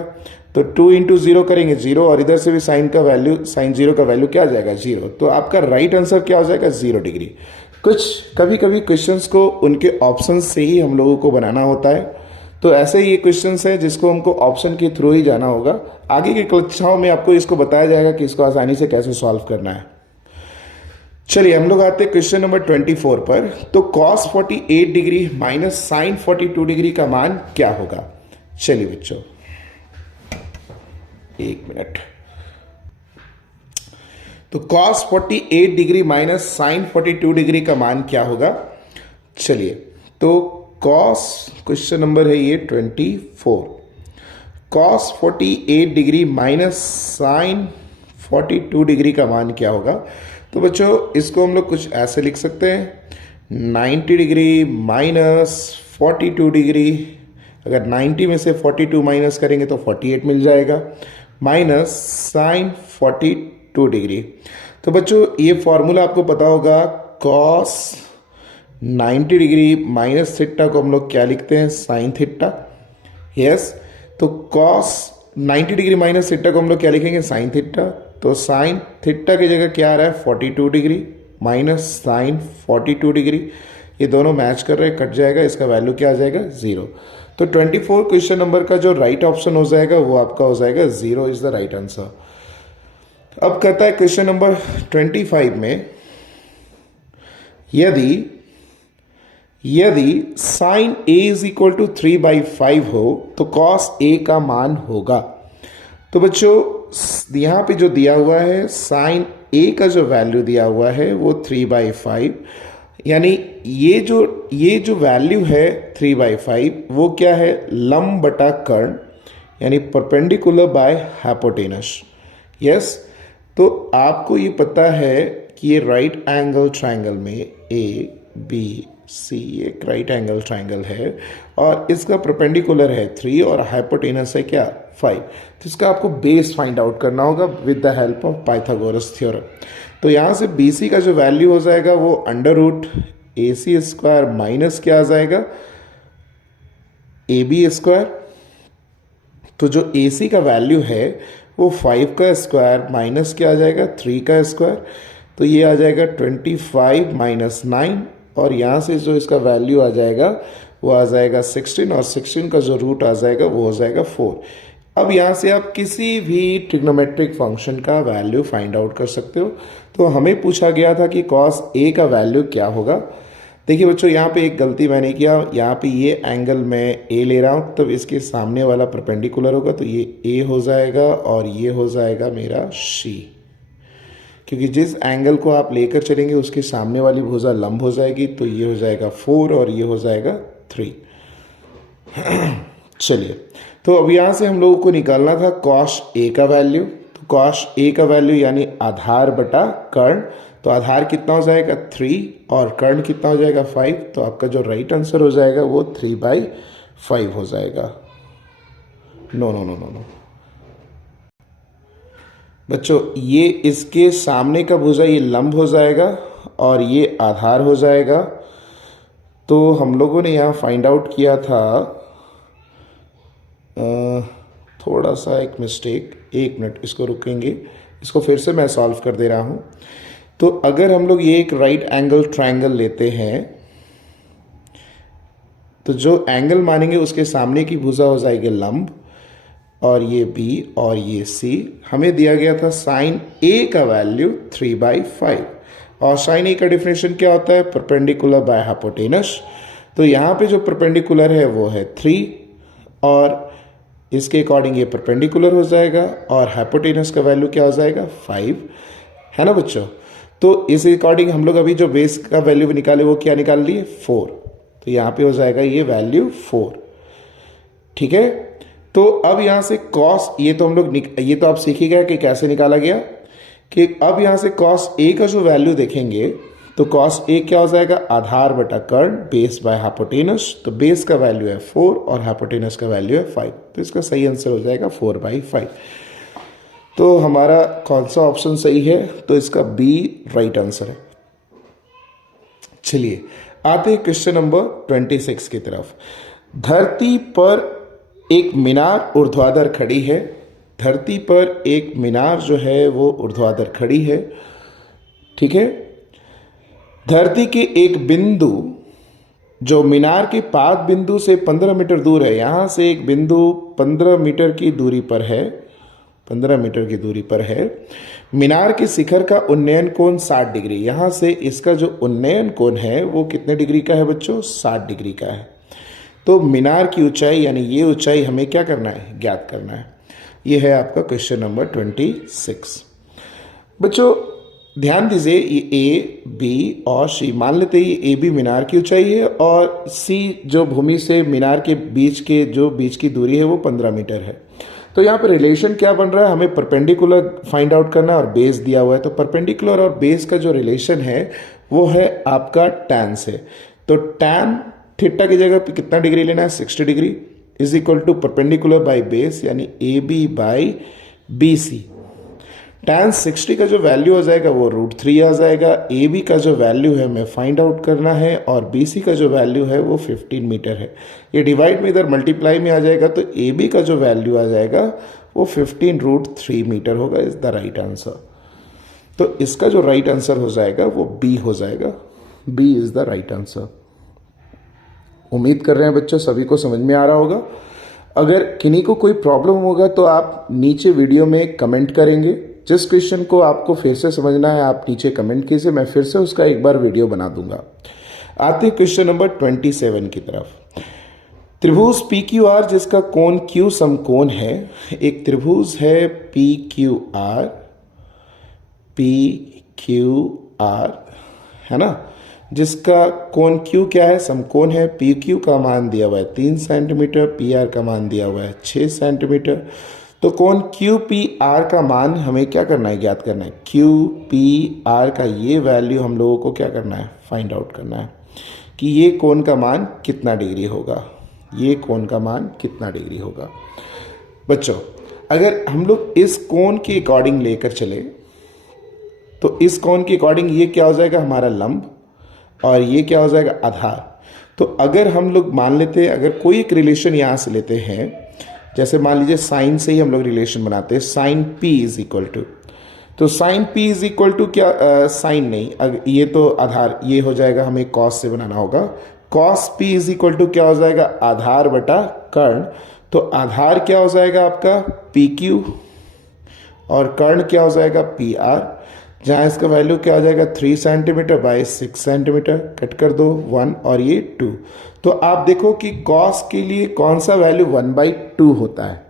तो 2 इंटू 0 करेंगे 0, और इधर से भी साइन का वैल्यू, साइन 0 का वैल्यू क्या आ जाएगा, 0। तो आपका राइट आंसर क्या हो जाएगा, 0 डिग्री। कभी कभी क्वेश्चंस को उनके ऑप्शन से ही हम लोगों को बनाना होता है। तो ऐसे ही ये क्वेश्चंस है जिसको हमको ऑप्शन के थ्रू ही जाना होगा। आगे की कक्षाओं में आपको इसको बताया जाएगा कि इसको आसानी से कैसे सॉल्व करना है। चलिए, हम लोग आते हैं क्वेश्चन नंबर 24 पर। तो cos 48 degree minus sine 42 degree का मान क्या होगा। चलिए बच्चों, एक मिनट। तो cos 48 degree minus sine 42 degree का मान क्या होगा? चलिए, तो cos, क्वेश्चन नंबर है ये 24, cos 48 degree minus sine 42 degree का मान क्या होगा? तो बच्चों इसको हम लोग कुछ ऐसे लिख सकते हैं, 90 डिग्री माइनस 42 डिग्री, अगर 90 में से 42 माइनस करेंगे तो 48 मिल जाएगा, माइनस साइन 42 डिग्री। तो बच्चों ये फॉर्मूला आपको पता होगा, cos 90 डिग्री माइनस थीटा को हम लोग क्या लिखते हैं? Sine theta. यस, तो cos 90 डिग्री माइनस थीटा को हम लोग क्या लिखेंगे? Sine theta. तो साइन थीटा की जगह क्या आ रहा है? 42 डिग्री माइनस साइन 42 डिग्री, ये दोनों मैच कर रहे हैं, कट जाएगा, इसका वैल्यू क्या आ जाएगा? 0। तो 24 क्वेश्चन नंबर का जो राइट ऑप्शन हो जाएगा वो आपका हो जाएगा 0 इज द राइट आंसर। अब कहता है क्वेश्चन नंबर 25 में, यदि sine a is equal to 3/5 हो तो cos a का मान होगा। तो बच्चों यहां पे जो दिया हुआ है, साइन a का जो वैल्यू दिया हुआ है वो 3/5, यानी ये जो वैल्यू है 3/5 वो क्या है? लंब बटा कर्ण, यानी परपेंडिकुलर बाय हाइपोटेनस। यस, तो आपको ये पता है कि ये राइट एंगल ट्रायंगल में ए बी सी एक राइट एंगल ट्रायंगल है और इसका परपेंडिकुलर है 3 और हाइपोटेनस है क्या? 5। तो इसका आपको बेस फाइंड आउट करना होगा with the help of Pythagoras theorem. तो यहाँ से BC का जो वैल्यू हो जाएगा वो √AC² माइनस क्या आ जाएगा? AB²। तो जो AC का वैल्यू है वो 5 का स्क्वायर माइनस क्या आ जाएगा? 3 का स्क्वायर। तो ये आ जाएगा 25 माइनस 9 और यहाँ से जो इसका वैल्यू आ जाएगा वो आ जाएगा 16 और 16 का जो रूट आ जाएगा वो हो जाएगा 4। अब यहाँ से आप किसी भी ट्रिग्नोमेट्रिक फंक्शन का वैल्यू फाइंड आउट कर सकते हो। तो हमें पूछा गया था कि cos a का वैल्यू क्या होगा। देखिए बच्चों यहाँ पे एक गलती मैंने किया, यहाँ पे ये एंगल मैं a ले रहा हूँ, तब इसके सामने वाला परपेंडिकुलर होगा तो ये a हो जाएगा और ये हो जाएगा मेरा c, क्योंकि जिस एंगल को आप लेकर चलेंगे उसके सामने वाली भुजा लंब हो जाएगी, तो ये हो जाएगा 4 और ये हो जाएगा 3। चलिए, तो अब यहाँ से हम लोगों को निकालना था cos a का वैल्यू। तो cos a का वैल्यू यानी आधार बटा कर्ण, तो आधार कितना हो जाएगा? 3 और कर्ण कितना हो जाएगा? 5। तो आपका जो राइट आंसर हो जाएगा वो 3/5 हो जाएगा। नो बच्चों, ये इसके सामने का भुजा ये लंब हो जाएगा और ये आधार हो जाएगा। तो हम लोगों ने यहाँ फाइंड आउट किया था, थोड़ा सा एक मिस्टेक, एक मिनट इसको रुकेंगे, इसको फिर से मैं सॉल्व कर दे रहा हूँ। तो अगर हम लोग ये एक राइट एंगल ट्रायंगल लेते हैं तो जो एंगल मानेंगे उसके सामने की भुजा हो जाएगी लंब और ये B और ये C। हमें दिया गया था साइन A का वैल्यू 3/5 और साइन A का डिफिनेशन क्या होता है? Perpendicular by hypotenuse. तो यहाँ पे जो परपेंडिकुलर है वो है 3 और इसके अकॉर्डिंग ये परपेंडिकुलर हो जाएगा और हाइपोटेनस का वैल्यू क्या हो जाएगा? 5, है ना बच्चों। तो इस अकॉर्डिंग हम लोग अभी जो बेस का वैल्यू निकाले वो क्या निकाल लिए? 4। तो यहाँ पे हो जाएगा ये वैल्यू 4, ठीक है। तो अब यहाँ से cos, ये तो हम लोग ये तो आप सीख ही गए कि कैसे निकाला गया, कि अब यहाँ से cos a का जो वैल्यू देखेंगे तो cos a क्या हो जाएगा? आधार बटा कर्ण, बेस बाय हाइपोटेनस। तो बेस का वैल्यू है 4 और हाइपोटेनस का वैल्यू है 5, तो इसका सही आंसर हो जाएगा 4/5। तो हमारा कौन सा ऑप्शन सही है? तो इसका B राइट आंसर है। चलिए आते हैं क्वेश्चन नंबर 26 की तरफ। धरती पर एक मीनार ऊर्ध्वाधर खड़ी है। धरती पर एक मीनार जो है वो ऊर्ध्वाधर खड़ी है, ठीक है। धरती के एक बिंदु जो मीनार के पाद बिंदु से 15 मीटर दूर है, यहां से एक बिंदु 15 मीटर की दूरी पर है, 15 मीटर की दूरी पर है। मीनार के शिखर का उन्नयन कोण 60 डिग्री। यहां से इसका जो उन्नयन कोण है वो कितने डिग्री का है बच्चों? 60 डिग्री का है। तो मीनार की ऊंचाई यानी ये ऊंचाई हमें क्या करना है? ज्ञात करना है। ये है आपका क्वेश्चन नंबर 26। बच्चों ध्यान दीजिए, ये ए, बी और सी, मान लेते हैं ये ए बी मीनार की ऊंचाई है और सी जो भूमि से मीनार के बीच की दूरी है वो 15 मीटर है। तो यहाँ पर रिलेशन क्या बन रहा है, हमें परपेंडिकुलर फाइंड आउट करना है और बेस दिया हुआ है। तो परपेंडिकुलर और बेस का जो रिलेशन है वो है आपका टैन से। तो टैन थीटा की जगह पे कितना डिग्री लेना है, 60 degree is equal to perpendicular by base यानी A B by B C. Tan 60 का जो वैल्यू हो जाएगा वो √3 आ जाएगा। ए बी का जो वैल्यू है हमें फाइंड आउट करना है और बी सी का जो वैल्यू है वो 15 मीटर है। ये डिवाइड में इधर मल्टीप्लाई में आ जाएगा तो ए बी का जो वैल्यू आ जाएगा वो 15 √3 मीटर होगा, इज द राइट आंसर। तो इसका जो राइट आंसर हो जाएगा वो बी हो जाएगा। B is the right answer. उम्मीद कर रहे हैं बच्चों सभी को समझ में आ रहा होगा। अगर किन्हीं को कोई प्रॉब्लम होगा तो आप नीचे वीडियो में कमेंट करेंगे। जिस क्वेश्चन को आपको फिर से समझना है आप नीचे कमेंट कीजिए, मैं फिर से उसका एक बार वीडियो बना दूंगा। आते हैं क्वेश्चन नंबर 27 की तरफ। त्रिभुज पी क्यू आर जिसका कोण क्यू समकोण है। एक त्रिभुज है पी क्यू आर है ना, जिसका कोण क्यू क्या है, समकोण है। पी क्यू का मान दिया हुआ है 3 सेंटीमीटर, पी आर का मान दिया हुआ है 6 सेंटीमीटर। तो कोण क्यू पी आर का मान हमें क्या करना है, ज्ञात करना है। क्यू पी आर का ये वैल्यू हम लोगों को क्या करना है, फाइंड आउट करना है कि ये कोण का मान कितना डिग्री होगा, ये कोण का मान कितना डिग्री होगा। बच्चों अगर हम लोग इस कोण के अकॉर्डिंग लेकर चले तो इस कोण के अकॉर्डिंग ये क्या हो जाएगा हमारा लंब और ये क्या हो जाएगा आधार। तो अगर हम लोग मान लेते हैं, अगर कोई एक रिलेशन यहाँ से लेते हैं, जैसे मान लीजिए साइन से ही हम लोग रिलेशन बनाते हैं, sine P is equal to, तो sine P is equal to क्या, साइन नहीं, अगर ये तो आधार, ये हो जाएगा, हमें कॉस से बनाना होगा। Cos P is equal to क्या हो जाएगा, आधार बटा कर्ण। तो आधार क्या हो जाएगा आपका पी क्यू और कर्ण क्या हो जाएगा पी आर, जहाँ इसका वैल्यू क्या हो जाएगा 3 सेंटीमीटर बाई 6 सेंटीमीटर, कट कर दो 1 और ये 2। तो आप देखो कि कॉस के लिए कौन सा वैल्यू 1/2 होता है।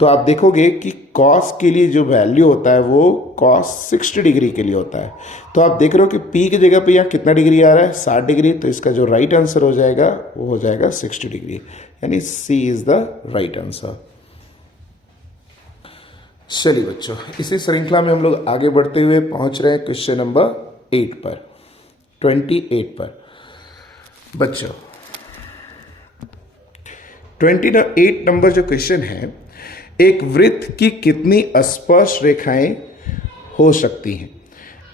तो आप देखोगे कि कॉस के लिए जो वैल्यू होता है वो कॉस 60 डिग्री के लिए होता है। तो आप देख रहे हो कि पी की जगह पे यहाँ कितना डिग्री आ रहा है, 60 डिग्री। तो इसका जो राइट आंसर हो जाएगा वो हो जाएगा 60 डिग्री, यानी सी इज द राइट आंसर। चलिए बच्चों, इसी श्रृंखला में हम लोग आगे बढ़ते हुए पहुंच रहे हैं क्वेश्चन नंबर 8 पर, 28 पर। बच्चों 28 नंबर जो क्वेश्चन है, एक वृत्त की कितनी स्पर्श रेखाएं हो सकती हैं।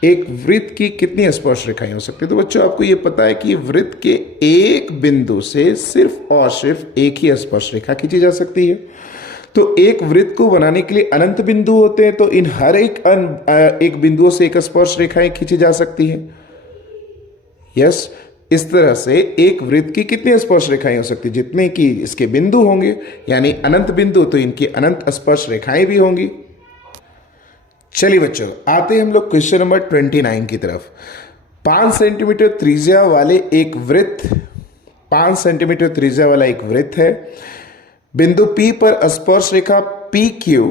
एक वृत्त की कितनी स्पर्श रेखाएं हो सकती है। तो बच्चों आपको यह पता है कि वृत्त के एक बिंदु से सिर्फ और सिर्फ एक ही स्पर्श रेखा खींची जा सकती है। तो एक वृत्त को बनाने के लिए अनंत बिंदु होते हैं, तो इन हर एक बिंदुओं से एक स्पर्श रेखाएं खींची जा सकती हैं। यस, इस तरह से एक वृत्त की कितनी स्पर्श रेखाएं हो सकती है, जितने की इसके बिंदु होंगे, यानी अनंत बिंदु, तो इनकी अनंत स्पर्श रेखाएं भी होंगी। चलिए बच्चों आते हैं हम लोग क्वेश्चन नंबर 29 की तरफ। 5 सेंटीमीटर त्रिज्या वाले एक वृत्त, 5 सेंटीमीटर त्रिज्या वाला एक वृत्त है। बिंदु P पर स्पर्श रेखा PQ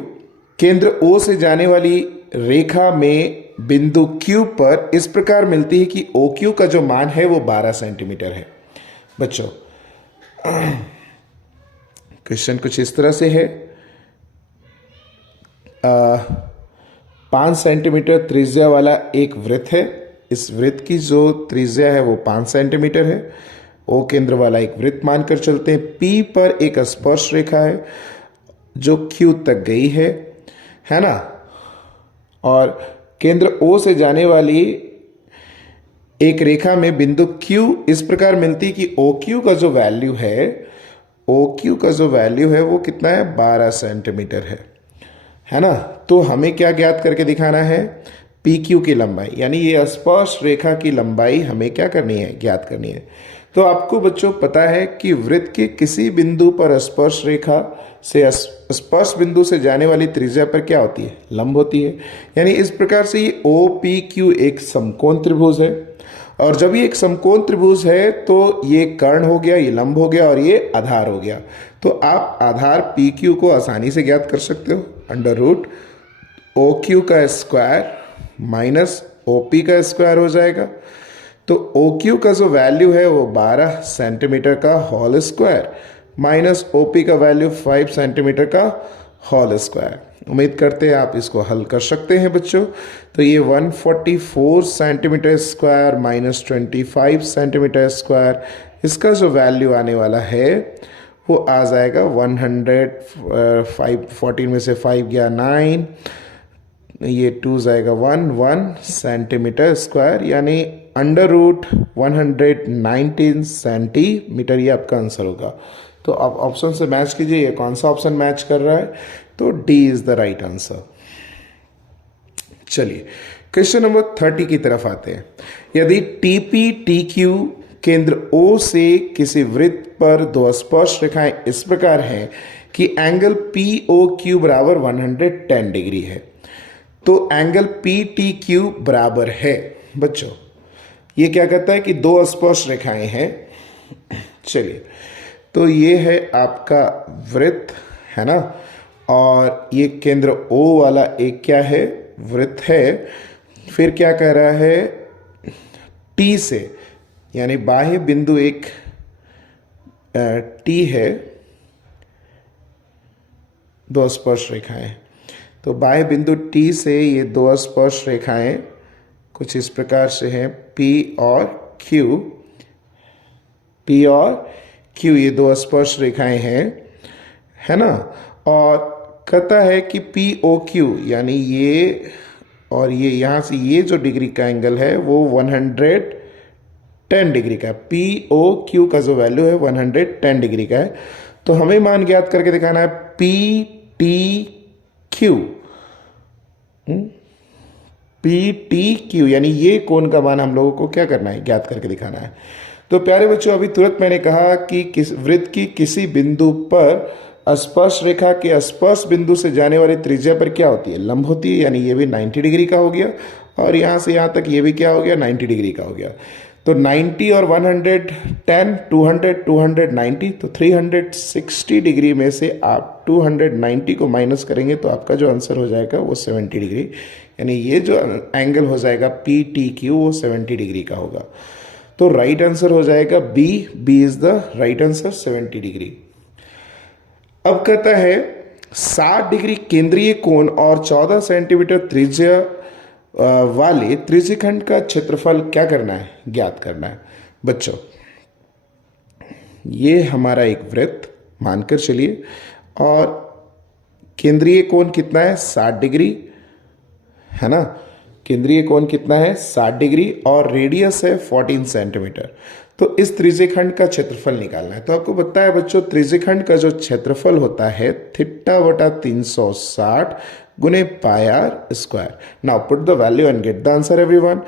केंद्र O से जाने वाली रेखा में बिंदु Q पर इस प्रकार मिलती है कि OQ का जो मान है वो 12 सेंटीमीटर है। बच्चों क्वेश्चन कुछ इस तरह से है, 5 सेंटीमीटर त्रिज्या वाला एक वृत्त है। इस वृत्त की जो त्रिज्या है वो 5 सेंटीमीटर है। O केंद्र वाला एक वृत्त मानकर चलते हैं। P पर एक स्पर्श रेखा है जो Q तक गई है ना, और केंद्र O से जाने वाली एक रेखा में बिंदु Q इस प्रकार मिलती है कि OQ का जो वैल्यू है वो कितना है, 12 सेंटीमीटर है ना। तो हमें क्या ज्ञात करके दिखाना है, PQ की लंबाई, यानी ये स्पर्श रेखा की लंबाई हमें क्या करनी है, ज्ञात करनी है। तो आपको बच्चों पता है कि वृत्त के किसी बिंदु पर स्पर्श रेखा से स्पर्श बिंदु से जाने वाली त्रिज्या पर क्या होती है, लंब होती है। यानी इस प्रकार से ये OPQ एक समकोण त्रिभुज है, और जब ये एक समकोण त्रिभुज है तो ये कर्ण हो गया, ये लंब हो गया और ये आधार हो गया। तो आप आधार PQ को आसानी से ज्ञात कर सकते हो। अंडर रूट ओ क्यू का स्क्वायर माइनस ओ पी का स्क्वायर हो जाएगा। तो ओ क्यू का जो वैल्यू है वो 12 सेंटीमीटर का whole square minus O P का वैल्यू 5 सेंटीमीटर का होल स्क्वायर। उम्मीद करते हैं आप इसको हल कर सकते हैं बच्चों। तो ये 144 centimetre square minus 25 centimetre square, इसका जो वैल्यू आने वाला है वो आ जाएगा 105। 14 में से 5 गया 9, ये 2 जाएगा 1 सेंटीमीटर स्क्वायर, यानी अंडर रूट 119 सेंटीमीटर, ये आपका आंसर होगा। तो आप ऑप्शन से मैच कीजिए, ये कौन सा ऑप्शन मैच कर रहा है, तो D is the right answer. चलिए क्वेश्चन नंबर 30 की तरफ आते हैं। यदि टीपी टीक्यू केंद्र O से किसी वृत्त पर दो स्पर्श रेखाएं इस प्रकार हैं कि एंगल POQ बराबर 110 डिग्री है, तो एंगल PTQ बराबर है। बच्चों ये क्या कहता है कि दो स्पर्श रेखाएं हैं। चलिए तो ये है आपका वृत्त है ना, और ये केंद्र O वाला एक क्या है, वृत्त है। फिर क्या कह रहा है, T से यानी बाह्य बिंदु एक T है, दो स्पर्श रेखाएं। तो बाह्य बिंदु T से ये दो स्पर्श रेखाएं कुछ इस प्रकार से हैं, P और Q, ये दो स्पर्श रेखाएं हैं, है ना। और कहता है कि POQ यानी ये और ये, यहां से ये जो डिग्री का एंगल है वो 110 डिग्री का, POQ का जो वैल्यू है 110 डिग्री का है। तो हमें मान ज्ञात करके दिखाना है PTQ, यानी ये कोण का मान हम लोगों को क्या करना है, ज्ञात करके दिखाना है। तो प्यारे बच्चों अभी तुरंत मैंने कहा कि वृत्त की किसी बिंदु पर स्पर्श रेखा के स्पर्श बिंदु से जाने वाली त्रिज्या पर क्या होती है, लंब होती है, यानी ये भी 90 डिग्री का हो गया, और यहां से यहां तक ये भी क्या हो गया, 90 डिग्री का हो गया। तो 90 और 110, 290, तो 360 डिग्री में से आप 290 को माइनस करेंगे तो आपका जो आंसर हो जाएगा वो 70 डिग्री, यानी ये जो एंगल हो जाएगा PTQ वो 70 डिग्री का होगा। तो राइट आंसर हो जाएगा B is the right answer, 70 degree. अब कहता है 60 डिग्री केंद्रीय कोण और 14 सेंटीमीटर त्रिज्या वाले त्रिज्यखंड का क्षेत्रफल क्या करना है, ज्ञात करना है। बच्चों ये हमारा एक वृत्त मानकर चलिए, और केंद्रीय कोण कितना है, 60 डिग्री है ना। केंद्रीय कोण कितना है, 60 डिग्री, और रेडियस है 14 सेंटीमीटर। तो इस त्रिज्यखंड का क्षेत्रफल निकालना है। तो आपको पता है बच्चों त्रिज्यखंड का जो क्षेत्रफल होता है थीटा बटा 360 गुने pi R square. Now put the value and get the answer everyone.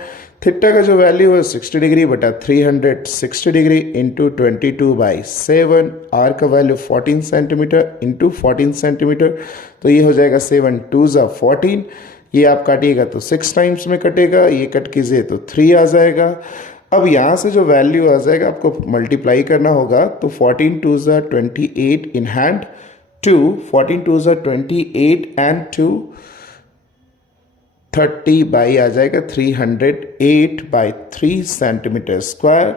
Theta का जो वैल्यू है 60 डिग्री बटा 360 डिग्री इंटू 22/7, आर का वैल्यू 14 सेंटीमीटर इंटू 14 सेंटीमीटर, तो ये हो जाएगा 7 2 14। ये आप काटिएगा तो 6 टाइम्स में कटेगा, ये कट कीजिए तो 3 आ जाएगा। अब यहाँ से जो वैल्यू आ जाएगा आपको मल्टीप्लाई करना होगा, तो 14 2 28 इन हैंड 2, 14 2 28 एंड 2 30 बाई आ जाएगा 308/3 सेंटीमीटर स्क्वायर।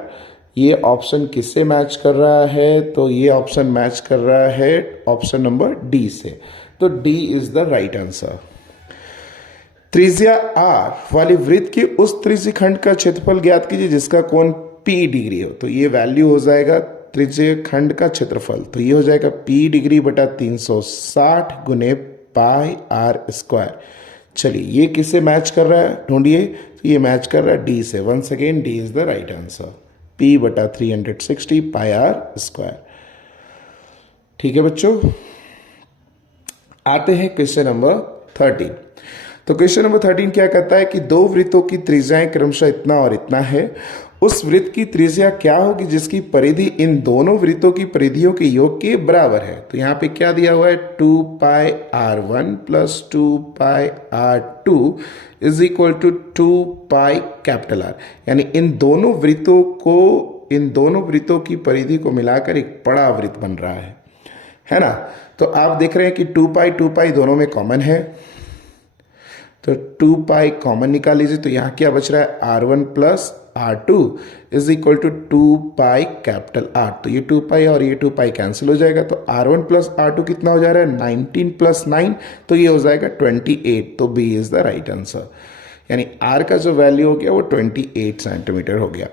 ये ऑप्शन किससे मैच कर रहा है, तो ये ऑप्शन मैच कर रहा है ऑप्शन नंबर डी से। तो D is the right answer. त्रिज्या R वाली वृत्त के उस त्रिज्यखंड का क्षेत्रफल ज्ञात कीजिए जिसका कोण P डिग्री हो। तो ये वैल्यू हो जाएगा त्रिज्यखंड का क्षेत्रफल, तो ये हो जाएगा P डिग्री बटा 360 गुने पाई आर स्क्वायर। चलिए ये किससे मैच कर रहा है ढूंढिए, तो ये मैच कर रहा है डी से। Once again D is the right answer, P बटा 360 पाई आर स्क्वायर। ठीक है बच्चों, आते हैं क्वेश्चन नंबर 13। तो क्वेश्चन नंबर 13 क्या कहता है कि दो वृत्तों की त्रिज्याएं क्रमशः इतना और इतना है, उस वृत्त की त्रिज्या क्या होगी जिसकी परिधि इन दोनों वृत्तों की परिधियों के योग के बराबर है। तो यहाँ पे क्या दिया हुआ है, 2πr1 plus 2πr2 is equal to 2πR, यानी इन दोनों वृत्तों की परिधि को मिलाकर एक बड़ा वृत्त बन रहा है है ना। तो आप देख रहे हैं कि 2 पाई दोनों में कॉमन है, तो 2 पाई कॉमन निकाल लीजिए। तो यहाँ क्या बच रहा है, R1 plus R2 is equal to 2 pi capital R। तो ये 2 पाई और ये 2 पाई कैंसिल हो जाएगा, तो R1 प्लस R2 कितना हो जा रहा है, 19 प्लस 9, तो ये हो जाएगा 28। तो B is the right answer, यानी R का जो वैल्यू हो गया वो 28 सेंटीमीटर हो गया।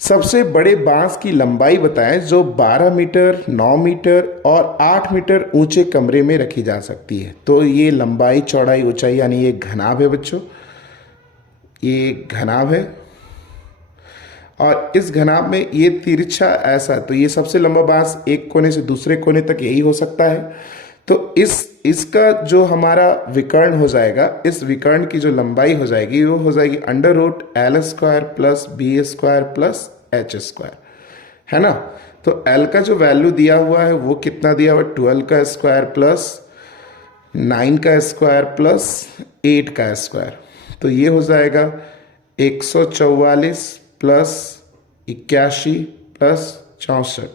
सबसे बड़े बांस की लंबाई बताएं जो 12 मीटर, 9 मीटर और 8 मीटर ऊंचे कमरे में रखी जा सकती है। तो ये लंबाई, चौड़ाई, ऊंचाई यानी ये घनाभ है बच्चों, ये घनाभ है। और इस घनाभ में ये तिरछा ऐसा, तो ये सबसे लंबा बांस एक कोने से दूसरे कोने तक यही हो सकता है। तो इसका जो हमारा विकर्ण हो जाएगा, इस विकर्ण की जो लंबाई हो जाएगी वो हो जाएगी √L² plus B² plus H², है ना। तो L का जो वैल्यू दिया हुआ है वो कितना दिया हुआ है, 12 का स्क्वायर प्लस 9 का स्क्वायर प्लस 8 का स्क्वायर। तो ये हो जाएगा 144 प्लस 81 प्लस 64।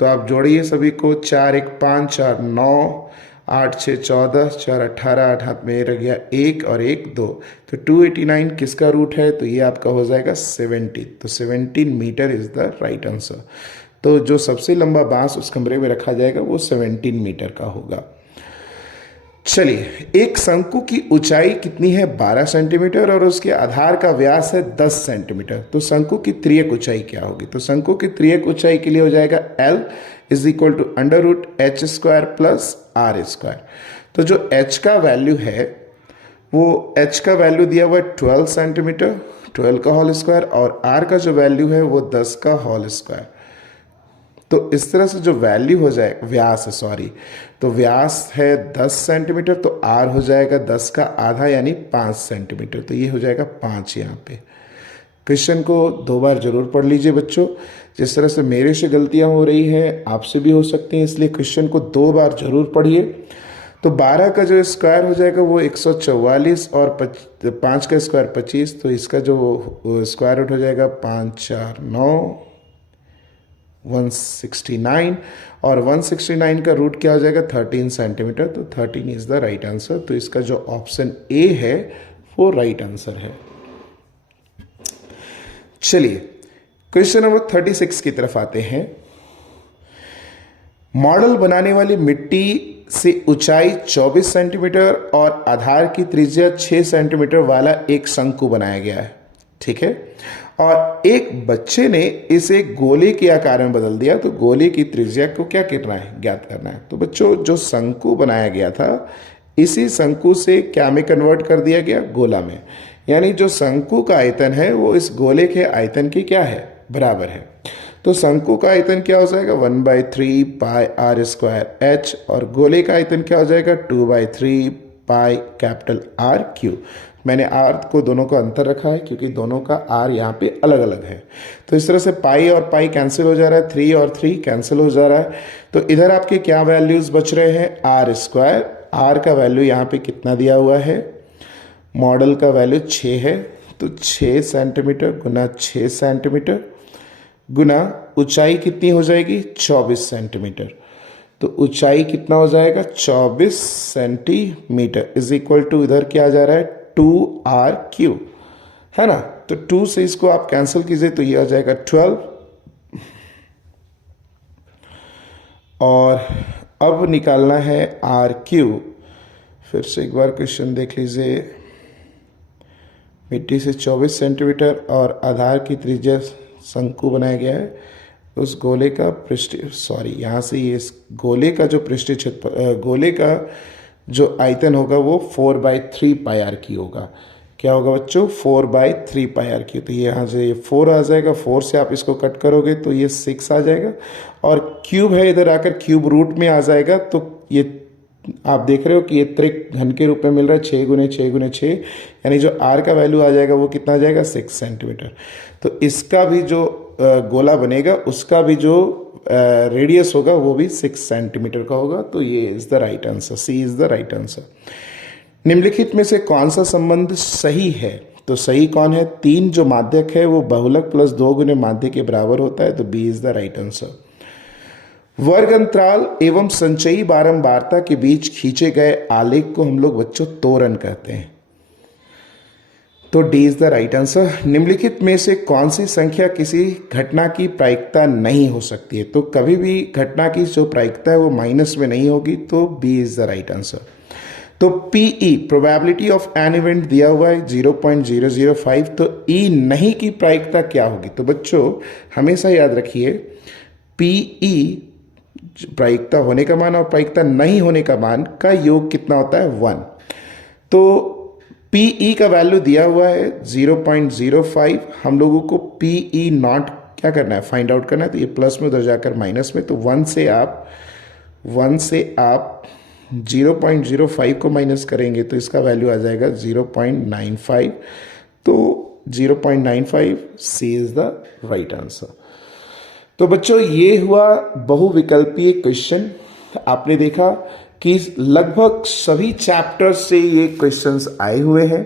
तो आप जोड़िए सभी को, 4 1 5 4 9, 8 6 14, 4 18, 8 हाथ में रह गया 1 और 1 2। तो 289 किसका रूट है, तो ये आपका हो जाएगा 17। तो 17 metre is the right answer. तो जो सबसे लंबा बांस उस कमरे में रखा जाएगा वो 17 मीटर का होगा। चलिए, एक शंकु की ऊंचाई कितनी है, 12 सेंटीमीटर, और उसके आधार का व्यास है 10 सेंटीमीटर। तो शंकु की त्रियक ऊंचाई क्या होगी, तो शंकु की त्रियक ऊंचाई के लिए हो जाएगा L is equal to √H² plus R²। तो जो H का वैल्यू है वो H का वैल्यू दिया हुआ है 12 सेंटीमीटर, 12 का होल स्क्वायर, और R का जो वैल्यू है वो 10 का होल स्क्वायर। तो इस तरह से जो वैल्यू हो जाए, व्यास है सॉरी, तो व्यास है 10 सेंटीमीटर, तो R हो जाएगा 10 का आधा यानी 5 सेंटीमीटर। तो ये हो जाएगा 5 यहाँ पे। क्वेश्चन को 2 बार जरूर पढ़ लीजिए बच्चों। जिस तरह से मेरे से गलतियां हो रही हैं आपसे भी हो सकती हैं, इसलिए क्वेश्चन को 2 बार जरूर पढ़िए। तो 12 का जो स्क्वायर हो जाएगा वो 144 और 5 का स्क्वायर 25। तो इसका जो स्क्वायर रूट हो जाएगा 5 4 9 169, और 169 का रूट क्या हो जाएगा 13 सेंटीमीटर। तो 13 इज द राइट आंसर। तो इसका जो ऑप्शन ए है वो राइट आंसर है। चलिए क्वेश्चन नंबर 36 की तरफ आते हैं। मॉडल बनाने वाली मिट्टी से ऊंचाई 24 सेंटीमीटर और आधार की त्रिज्या 6 सेंटीमीटर वाला एक शंकु बनाया गया है, ठीक है। और एक बच्चे ने इसे गोले के आकार में बदल दिया। तो गोले की त्रिज्या को क्या करना है, ज्ञात करना है। तो बच्चों जो शंकु बनाया गया था, इसी शंकु से क्या में कन्वर्ट कर दिया गया, गोला में। यानी जो शंकु का आयतन है वो इस गोले के आयतन की क्या है, बराबर है। तो शंकु का आयतन क्या हो जाएगा, 1/3 पाई R² H, और गोले का आयतन क्या हो जाएगा 2/3 पाई कैपिटल R³ मैंने R को दोनों को अंतर रखा है क्योंकि दोनों का R यहाँ पे अलग अलग है। तो इस तरह से पाई और पाई कैंसिल हो जा रहा है, 3 और 3 कैंसिल हो जा रहा है। तो इधर आपके क्या वैल्यूज बच रहे हैं, R²। R का वैल्यू यहाँ पे कितना दिया हुआ है, मॉडल का वैल्यू 6 है। तो 6 सेंटीमीटर गुना 6 सेंटीमीटर गुना ऊंचाई कितनी हो जाएगी 24 सेंटीमीटर। तो ऊंचाई कितना हो जाएगा 24 सेंटीमीटर इज इक्वल टू इधर क्या आ जा रहा है 2R³, है ना। तो 2 से इसको आप कैंसिल कीजिए तो ये आ जाएगा 12। और अब निकालना है R³। फिर से एक बार क्वेश्चन देख लीजिए। मिट्टी से 24 सेंटीमीटर और आधार की त्रिज्या शंकु बनाया गया है। उस गोले का पृष्ठ यहाँ से ये गोले का जो पृष्ठीय क्षेत्र, गोले का जो आयतन होगा वो 4/3 पाई R³ होगा। क्या होगा बच्चों 4/3 पाई R³। तो ये यहाँ से 4 आ जाएगा, 4 से आप इसको कट करोगे तो ये 6 आ जाएगा, और क्यूब है इधर आकर क्यूब रूट में आ जाएगा। तो ये आप देख रहे हो कि ये त्रिक घन के रूप में मिल रहा है 6 गुने 6 गुने 6, यानी जो R का वैल्यू आ जाएगा वो कितना आ जाएगा 6 सेंटीमीटर। तो इसका भी जो गोला बनेगा उसका भी जो रेडियस होगा वो भी 6 सेंटीमीटर का होगा। तो ये is the right answer, C is the right answer. निम्नलिखित में से कौन सा संबंध सही है, तो सही कौन है, 3 जो माध्यक है वो बहुलक प्लस 2 गुने माध्य के बराबर होता है। तो B is the right answer. वर्ग अंतराल एवं संचयी बारंबारता के बीच खींचे गए आलेख को हम लोग बच्चों त्वरण कहते हैं। तो D is the right answer. निम्नलिखित में से कौन सी संख्या किसी घटना की प्रायिकता नहीं हो सकती है? तो कभी भी घटना की जो प्रायिकता है वो माइनस में नहीं होगी, तो B is the right answer. तो P E probability of an event दिया हुआ है 0.005, तो ई नहीं की प्रायिकता क्या होगी? तो बच्चों हमेशा याद रखिए पीई प्रायिकता होने का मान और प्रायिकता नहीं होने का मान का योग कितना होता है? 1। तो पीई का वैल्यू दिया हुआ है 0.05, हम लोगों को पीई नॉट क्या करना है? फाइंड आउट करना है। तो ये प्लस में उधर जाकर माइनस में, तो 1 से आप 0.05 को माइनस करेंगे तो इसका वैल्यू आ जाएगा 0.95। तो 0.95 सी इज द राइट आंसर। तो बच्चों ये हुआ बहुविकल्पीय क्वेश्चन। आपने देखा कि लगभग सभी चैप्टर्स से ये क्वेश्चंस आए हुए हैं।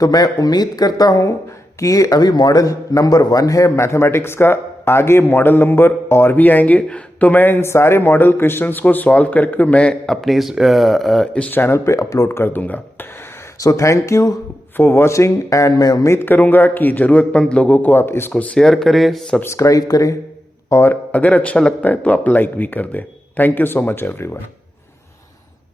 तो मैं उम्मीद करता हूं कि ये अभी मॉडल नंबर 1 है मैथमेटिक्स का, आगे मॉडल नंबर और भी आएंगे। तो मैं इन सारे मॉडल क्वेश्चंस को सॉल्व करके मैं अपने इस चैनल पे अपलोड कर दूंगा। So thank you for watching and मैं उम्मीद करूंगा कि ज़रूरतमंद लोगों को आप इसको शेयर करें, सब्सक्राइब करें और अगर अच्छा लगता है तो आप लाइक भी कर दें। Thank you so much everyone.